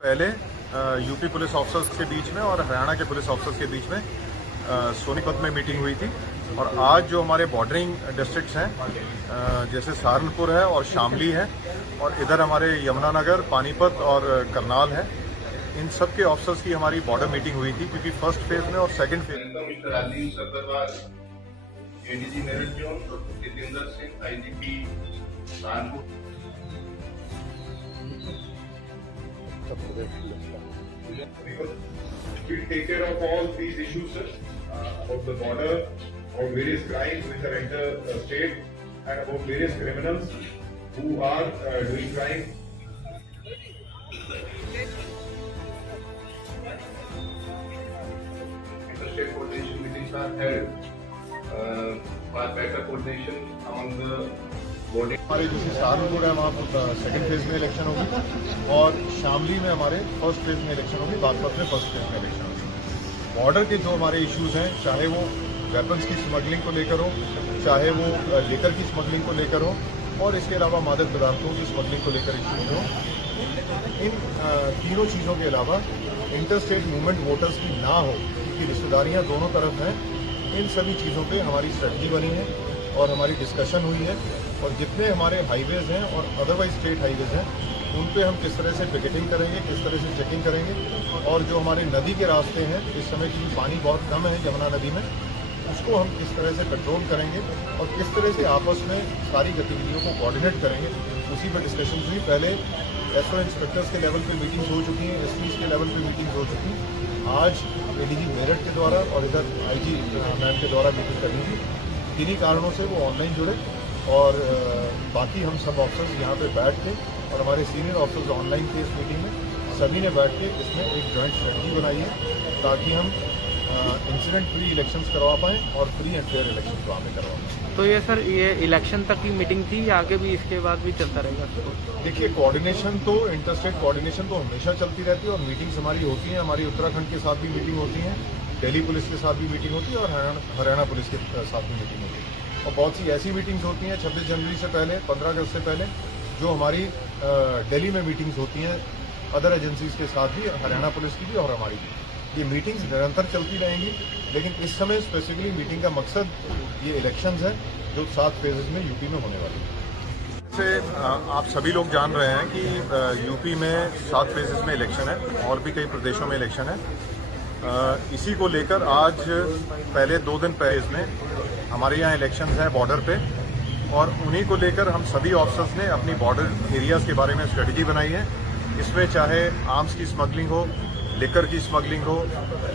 पहले UP police officers के बीच में और हरियाणा के पुलिस ऑफिसर्स के बीच में सोनीपत में मीटिंग हुई थी। और आज जो हमारे बॉर्डरिंग डिस्ट्रिक्ट्स हैं जैसे सहारनपुर है और शामली है और इधर हमारे यमुनानगर, पानीपत और करनाल है, इन सब के ऑफिसर्स की हमारी बॉर्डर मीटिंग हुई थी क्योंकि फर्स्ट फेज में और सेकंड फेज में ADG Meerut zone doctor Jitendra Singh IGP Saharanpur. We'll take care of all these issues, sir, about the border, about various crimes which are enter the state, and about various criminals who are doing crime. Interstate coordination meetings are held for better coordination among the body. हमारे जैसे सहारनपुर है वहाँ पर second phase में election होगी और शामली में हमारे फर्स्ट फेज में इलेक्शन होगी, बागपत में फर्स्ट फेज में इलेक्शन होगी। बॉर्डर के जो हमारे इश्यूज हैं, चाहे वो वेपन्स की स्मगलिंग को लेकर हो, चाहे वो लेकर की स्मगलिंग को लेकर हो और इसके अलावा मादक पदार्थों की स्मगलिंग को लेकर इश्यूज हो, इन तीनों चीज़ों के अलावा इंटरस्टेट मूवमेंट वोटर्स की ना हो क्योंकि रिश्तेदारियाँ दोनों तरफ हैं, इन सभी चीज़ों पे हमारी स्ट्रेटजी बनी है और हमारी डिस्कशन हुई है। और जितने हमारे हाईवेज हैं और अदरवाइज स्टेट हाईवेज हैं उन पे हम किस तरह से पिकेटिंग करेंगे, किस तरह से चेकिंग करेंगे और जो हमारे नदी के रास्ते हैं इस समय क्योंकि पानी बहुत कम है यमुना नदी में, उसको हम किस तरह से पेट्रोल करेंगे और किस तरह से आपस में सारी गतिविधियों को कोऑर्डिनेट करेंगे, उसी पर डिस्कशन हुई। पहले एसओ इंस्पेक्टर्स के लेवल पे मीटिंग्स हो चुकी हैं, एसपीज के लेवल पे मीटिंग्स हो चुकी हैं। आज एडीजी मेरठ के द्वारा और इधर आईजी मैम के द्वारा मीटिंग करनी थी, किन्हीं कारणों से वो ऑनलाइन जुड़े और बाकी हम सब ऑफिसर्स यहाँ पे बैठ के और हमारे सीनियर ऑफिसर्स ऑनलाइन थे इस मीटिंग में, सभी ने बैठ के इसमें एक जॉइंट स्ट्रेटजी बनाई है ताकि हम इंसिडेंट फ्री इलेक्शंस करवा पाएँ और फ्री एंड फेयर इलेक्शन वहाँ पे करवा पाएँ। तो ये सर ये इलेक्शन तक की मीटिंग थी या आगे भी इसके बाद भी चलता रहेगा? देखिए, कोऑर्डिनेशन तो इंटरस्टेट कोऑर्डिनेशन तो हमेशा चलती रहती है और मीटिंग्स हमारी होती हैं, हमारी उत्तराखंड के साथ भी मीटिंग होती है, दिल्ली पुलिस के साथ भी मीटिंग होती है और हरियाणा पुलिस के साथ भी मीटिंग होती है। और बहुत सी ऐसी मीटिंग्स होती हैं 26 जनवरी से पहले, 15 अगस्त से पहले, जो हमारी दिल्ली में मीटिंग्स होती हैं अदर एजेंसीज के साथ भी, हरियाणा पुलिस की भी और हमारी भी। ये मीटिंग्स निरंतर चलती रहेंगी, लेकिन इस समय स्पेसिफिकली मीटिंग का मकसद ये इलेक्शंस है जो 7 फेजेज में यूपी में होने वाली है। से आप सभी लोग जान रहे हैं कि यूपी में 7 फेजेज में इलेक्शन है और भी कई प्रदेशों में इलेक्शन है। इसी को लेकर आज पहले 2 दिन पहले में हमारे यहाँ इलेक्शंस हैं बॉर्डर पे और उन्हीं को लेकर हम सभी ऑफिसर्स ने अपनी बॉर्डर एरियाज के बारे में स्ट्रेटजी बनाई है। इसमें चाहे आर्म्स की स्मगलिंग हो, लिकर की स्मगलिंग हो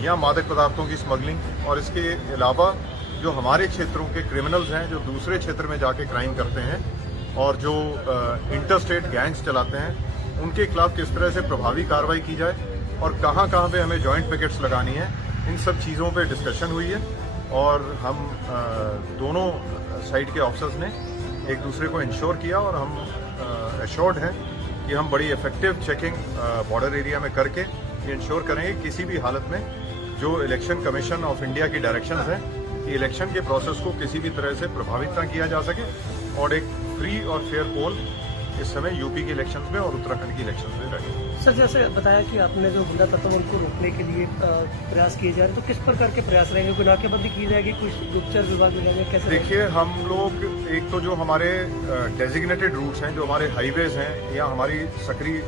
या मादक पदार्थों की स्मगलिंग, और इसके अलावा जो हमारे क्षेत्रों के क्रिमिनल्स हैं जो दूसरे क्षेत्र में जाके क्राइम करते हैं और जो इंटरस्टेट गैंग्स चलाते हैं, उनके खिलाफ किस तरह से प्रभावी कार्रवाई की जाए और कहाँ कहाँ पे हमें जॉइंट पिकेट्स लगानी है, इन सब चीज़ों पे डिस्कशन हुई है। और हम दोनों साइड के ऑफिसर्स ने एक दूसरे को इंश्योर किया और हम एश्योर्ड हैं कि हम बड़ी इफेक्टिव चेकिंग बॉर्डर एरिया में करके ये इंश्योर करेंगे किसी भी हालत में जो इलेक्शन कमीशन ऑफ इंडिया की डायरेक्शंस हैं कि इलेक्शन के प्रोसेस को किसी भी तरह से प्रभावित न किया जा सके और एक फ्री और फेयर पोल इस समय यूपी के इलेक्शंस में और उत्तराखंड के इलेक्शंस में रहे। सर, जैसे बताया कि आपने जो गुंडा तत्व उनको रोकने के लिए प्रयास किए जा रहे हैं, तो किस प्रकार के प्रयास रहेंगे? कोई नाकेबंदी की जाएगी, कुछ गुप्तचर विभाग में जाएंगे, कैसे? देखिए, हम लोग एक तो जो हमारे डेजिग्नेटेड रूट्स हैं, जो हमारे हाईवेज हैं या हमारी सक्रिय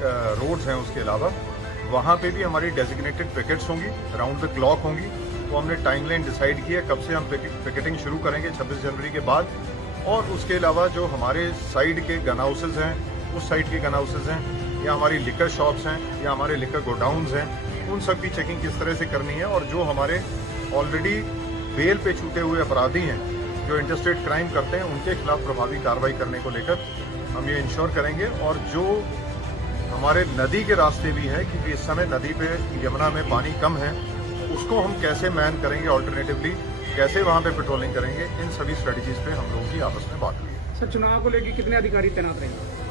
रोड्स हैं, उसके अलावा वहाँ पे भी हमारी डेजिग्नेटेड पिकेट्स होंगी, राउंड द क्लॉक होंगी। तो हमने टाइमलाइन डिसाइड की है कब से हम पिकेटिंग शुरू करेंगे 26 जनवरी के बाद। और उसके अलावा जो हमारे साइड के गन हाउसेज हैं, उस साइड के गन हाउसेज हैं या हमारी लिकर शॉप्स हैं या हमारे लिकर गोडाउन्स हैं, उन सब की चेकिंग किस तरह से करनी है और जो हमारे ऑलरेडी बेल पे छूटे हुए अपराधी हैं जो इंटरस्टेट क्राइम करते हैं, उनके खिलाफ प्रभावी कार्रवाई करने को लेकर हम ये इंश्योर करेंगे। और जो हमारे नदी के रास्ते भी है, क्योंकि इस समय नदी पे यमुना में पानी कम है, उसको हम कैसे मैन करेंगे, ऑल्टरनेटिवली कैसे वहाँ पे पेट्रोलिंग करेंगे, इन सभी स्ट्रेटजीज पे हम लोगों की आपस में बात हुई है। सर, चुनाव को लेकर कितने अधिकारी तैनात रहेंगे?